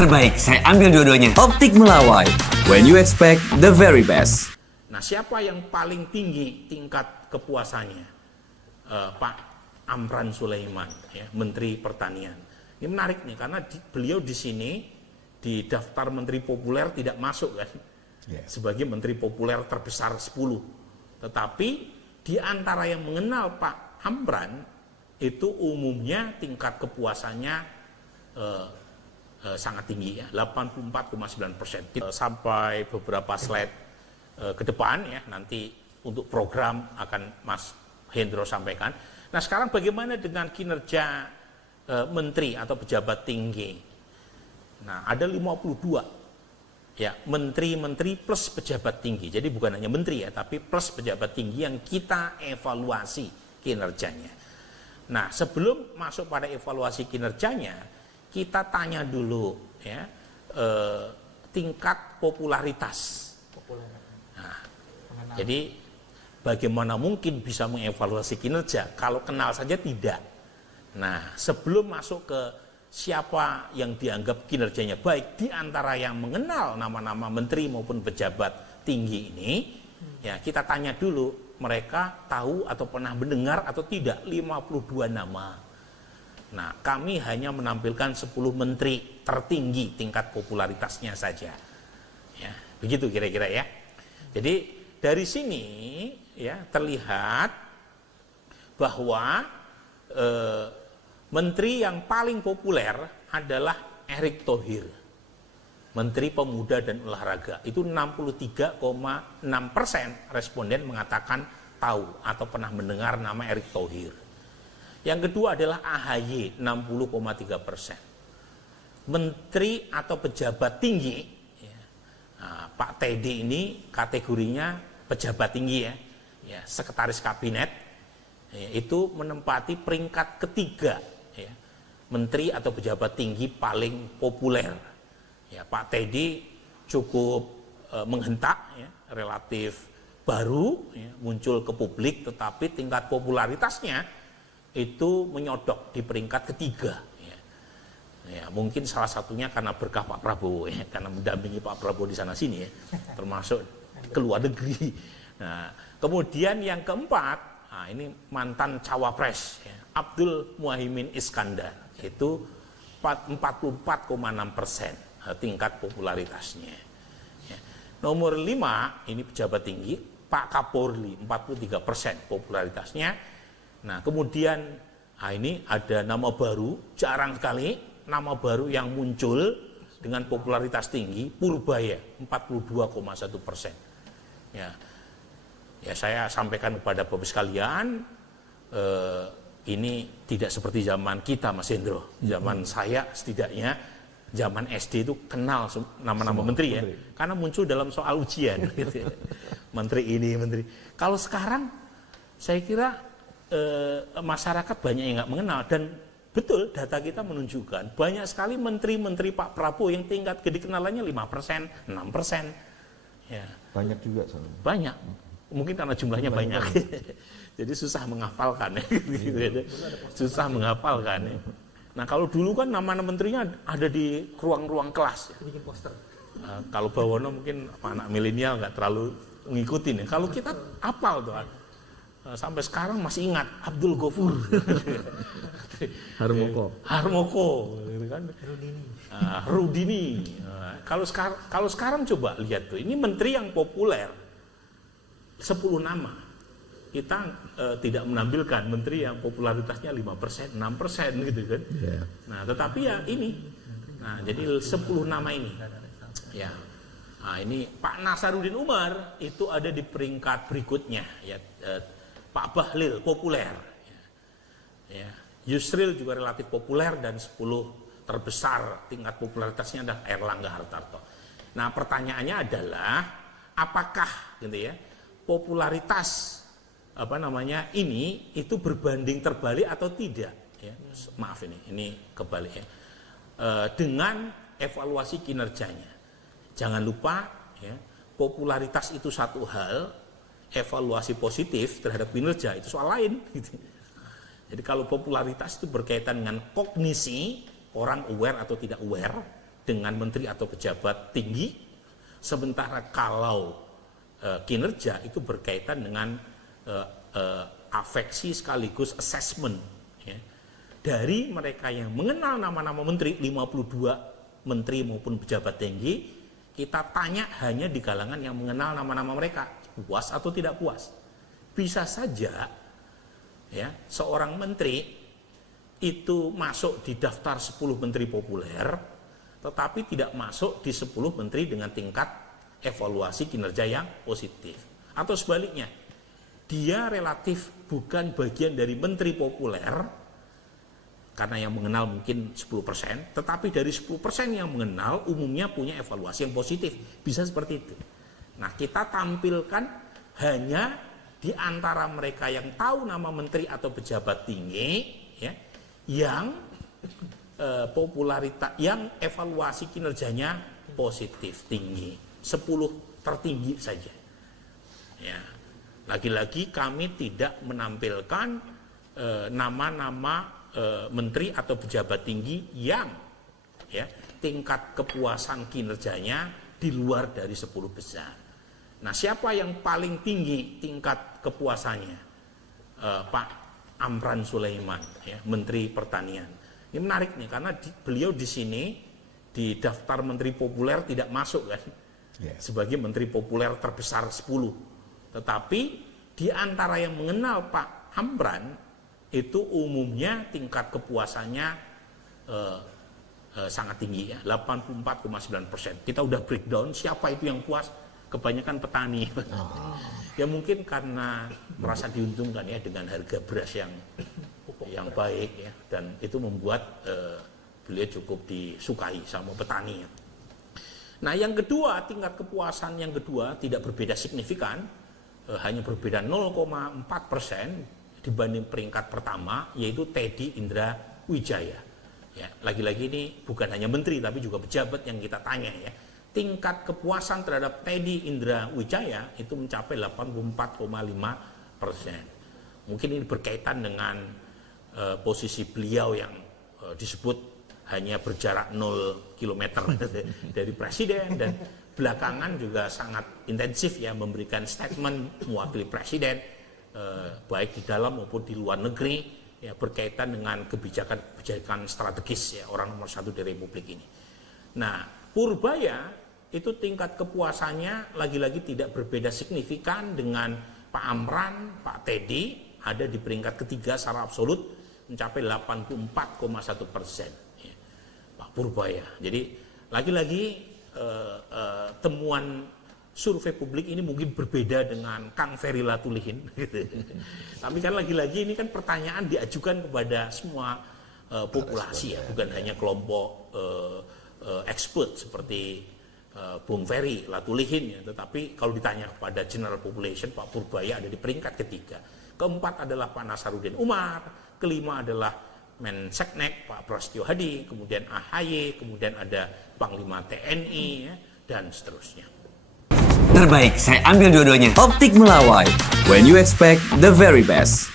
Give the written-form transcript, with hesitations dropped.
terbaik. Saya ambil dua-duanya. Optik Melawai, when you expect the very best. Nah, siapa yang paling tinggi tingkat kepuasannya? Pak Amran Sulaiman, ya, Menteri Pertanian. Ini menarik nih, karena beliau di sini di daftar menteri populer tidak masuk kan, sebagai menteri populer terbesar 10. Tetapi di antara yang mengenal Pak Amran itu umumnya tingkat kepuasannya sangat tinggi ya, 84,9%. Sampai beberapa slide ke depan ya, nanti untuk program akan Mas Hendro sampaikan. Nah, sekarang bagaimana dengan kinerja menteri atau pejabat tinggi? Nah, ada 52 ya, menteri-menteri plus pejabat tinggi. Jadi bukan hanya menteri ya, tapi plus pejabat tinggi yang kita evaluasi kinerjanya. Nah, sebelum masuk pada evaluasi kinerjanya, kita tanya dulu ya, tingkat popularitas. Nah, jadi bagaimana mungkin bisa mengevaluasi kinerja kalau kenal saja tidak. Nah, sebelum masuk ke siapa yang dianggap kinerjanya baik di antara yang mengenal nama-nama menteri maupun pejabat tinggi ini, ya kita tanya dulu mereka tahu atau pernah mendengar atau tidak 52 nama. Nah, kami hanya menampilkan 10 menteri tertinggi tingkat popularitasnya saja. Ya, begitu kira-kira ya. Jadi dari sini ya terlihat bahwa menteri yang paling populer adalah Erick Thohir, Menteri Pemuda dan Olahraga. Itu 63,6% responden mengatakan tahu atau pernah mendengar nama Erick Thohir. Yang kedua adalah AHY, 60,3%. Menteri atau pejabat tinggi, ya, Pak Teddy ini kategorinya pejabat tinggi ya, sekretaris kabinet, ya, itu menempati peringkat ketiga. Ya, menteri atau pejabat tinggi paling populer. Ya, Pak Teddy cukup menghentak, ya, relatif baru, ya, muncul ke publik, tetapi tingkat popularitasnya itu menyodok di peringkat ketiga. Ya. Ya, mungkin salah satunya karena berkah Pak Prabowo, ya, karena mendampingi Pak Prabowo di sana sini, ya, termasuk ke luar negeri. Nah, kemudian yang keempat, nah ini mantan cawapres, ya, Abdul Muhaimin Iskandar, itu 44,6% tingkat popularitasnya. Ya. Nomor 5, ini pejabat tinggi, Pak Kapolri, 43% popularitasnya. Nah, kemudian ini ada nama baru, jarang sekali nama baru yang muncul dengan popularitas tinggi, Purbaya, 42,1%. Ya. Ya, saya sampaikan kepada Bapak sekalian, ini tidak seperti zaman kita, Mas Hendro. Zaman saya setidaknya, zaman SD itu kenal nama-nama menteri ya, karena muncul dalam soal ujian. Gitu. Menteri ini, menteri. Kalau sekarang, saya kira masyarakat banyak yang nggak mengenal, dan betul data kita menunjukkan banyak sekali menteri-menteri Pak Prabowo yang tingkat kedikenalannya 5%, 6%. Ya. Banyak juga soalnya. Banyak. Mungkin karena jumlahnya banyak. Jadi susah menghafalkan ya. Susah menghafalkan ya. Nah, kalau dulu kan nama-nama menterinya ada di ruang-ruang kelas ya. Bikin poster. Kalau Bawono mungkin anak milenial nggak terlalu ngikutin ya. Kalau kita hafal tuh. Sampai sekarang masih ingat Abdul Ghafur. Harmoko gitu kan. Rudini. Kalau sekarang coba lihat tuh, ini menteri yang populer 10 nama. Kita tidak menampilkan menteri yang popularitasnya 5%, 6% gitu kan. Yeah. Nah, tetapi ya ini. Nah, jadi 10 nama ini. Ya. Nah, ini Pak Nasaruddin Umar itu ada di peringkat berikutnya ya. Pak Bahlil populer. Ya. Yusril juga relatif populer, dan 10 terbesar tingkat popularitasnya adalah Erlangga Hartarto. Nah, pertanyaannya adalah apakah gitu ya, popularitas ini itu berbanding terbalik atau tidak ya? Maaf ini kebalik ya. Dengan evaluasi kinerjanya. Jangan lupa ya, popularitas itu satu hal, evaluasi positif terhadap kinerja itu soal lain gitu. Jadi kalau popularitas itu berkaitan dengan kognisi, orang aware atau tidak aware dengan menteri atau pejabat tinggi, sementara kalau kinerja itu berkaitan dengan afeksi sekaligus assessment ya. Dari mereka yang mengenal nama-nama menteri, 52 menteri maupun pejabat tinggi, kita tanya hanya di kalangan yang mengenal nama-nama mereka, puas atau tidak puas. Bisa saja ya, seorang menteri itu masuk di daftar 10 menteri populer, tetapi tidak masuk di 10 menteri dengan tingkat evaluasi kinerja yang positif. Atau sebaliknya, dia relatif bukan bagian dari menteri populer, karena yang mengenal mungkin 10%, tetapi dari 10% yang mengenal umumnya punya evaluasi yang positif. Bisa seperti itu. Nah, kita tampilkan hanya di antara mereka yang tahu nama menteri atau pejabat tinggi ya, yang popularitas, yang evaluasi kinerjanya positif tinggi, 10 tertinggi saja. Ya. Lagi-lagi kami tidak menampilkan nama-nama menteri atau pejabat tinggi yang ya, tingkat kepuasan kinerjanya di luar dari 10 besar. Nah, siapa yang paling tinggi tingkat kepuasannya? Pak Amran Sulaiman, ya, Menteri Pertanian. Ini menarik nih, karena beliau di sini di daftar menteri populer tidak masuk kan, sebagai menteri populer terbesar 10. Tetapi di antara yang mengenal Pak Amran itu umumnya tingkat kepuasannya sangat tinggi ya, 84,9%. Kita udah breakdown siapa itu yang puas, kebanyakan petani. Ya mungkin karena merasa diuntungkan ya dengan harga beras yang baik ya, dan itu membuat beliau cukup disukai sama petani. Nah, yang kedua, tingkat kepuasan yang kedua tidak berbeda signifikan, hanya berbeda 0,4% dibanding peringkat pertama, yaitu Teddy Indra Wijaya. Ya, lagi-lagi ini bukan hanya menteri tapi juga pejabat yang kita tanya ya. Tingkat kepuasan terhadap Teddy Indra Wijaya itu mencapai 84,5%. Mungkin ini berkaitan dengan posisi beliau yang disebut hanya berjarak 0 km dari presiden, dan belakangan juga sangat intensif ya memberikan statement mewakili presiden, baik di dalam maupun di luar negeri ya, berkaitan dengan kebijakan strategis ya, orang nomor 1 di Republik ini. Nah, Purbaya itu tingkat kepuasannya lagi-lagi tidak berbeda signifikan dengan Pak Amran, Pak Teddy, ada di peringkat ketiga secara absolut mencapai 84,1% ya, Pak Purbaya. Jadi lagi-lagi temuan survei publik ini mungkin berbeda dengan Kang Ferry Latulihin gitu. Tapi kan lagi-lagi ini kan pertanyaan diajukan kepada semua populasi ya, bukan hanya kelompok expert seperti Bung Ferry Latulihin ya, tetapi kalau ditanya kepada general population, Pak Purbaya ada di peringkat ketiga. Keempat adalah Pak Nasaruddin Umar, kelima adalah Menseknek Pak Prasetyo Hadi, kemudian AHY, kemudian ada Panglima TNI ya, dan seterusnya. Terbaik, saya ambil dua-duanya. Optik Melawai. When you expect the very best.